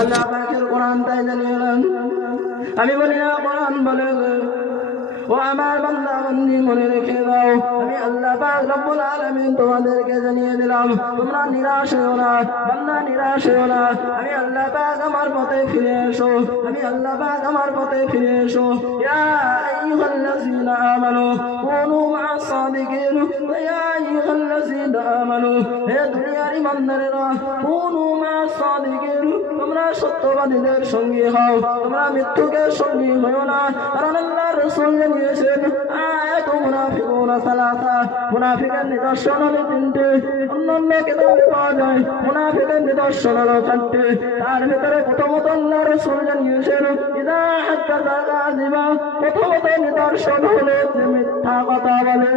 আল্লাহ পাকের কোরআন তাই জানিয়ে আমি বলি না কোরআন বলে ও আমার বান্দা বান্দি মনে রেখে দাও আমি আল্লাহ পাক রব্বুল আলামিন তোমাদেরকে জানিয়ে দিলাম তোমরা নিরাশ হও না বান্দা নিরাশ হও না আমি আল্লাহ পাক আমার পথে ফিরে এসো আমি আল্লাহ পাক আমার পথে ফিরে এসো ইয়া আইয়ুহাল্লাযীনা আমানু কুনু মা'আস সাদিকিন ইয়া আইয়ুহাল্লাযীনা আমানু হে দুনিয়ার ঈমানদারেরা কুনু মা'আস সাদিকিন তোমরা সত্যবাদীদের সঙ্গী হও তোমরা মিথ্যুকের সঙ্গী হও না কারণ আল্লাহর রাসূল জানিয়েছেন আয়াতুল মুনাফিকুনা সালাসা মুনাফিকের নিদর্শন হলো তিনটে অন্যান্য কিতাবে পাওয়া যায় মুনাফিকের নিদর্শন হলো চারটে তার ভিতরে প্রথমত আল্লাহর রাসূল জানিয়েছেন ইদা হাদাসা কাযিবা প্রথমত নিদর্শন হলো যে মিথ্যা কথা বলে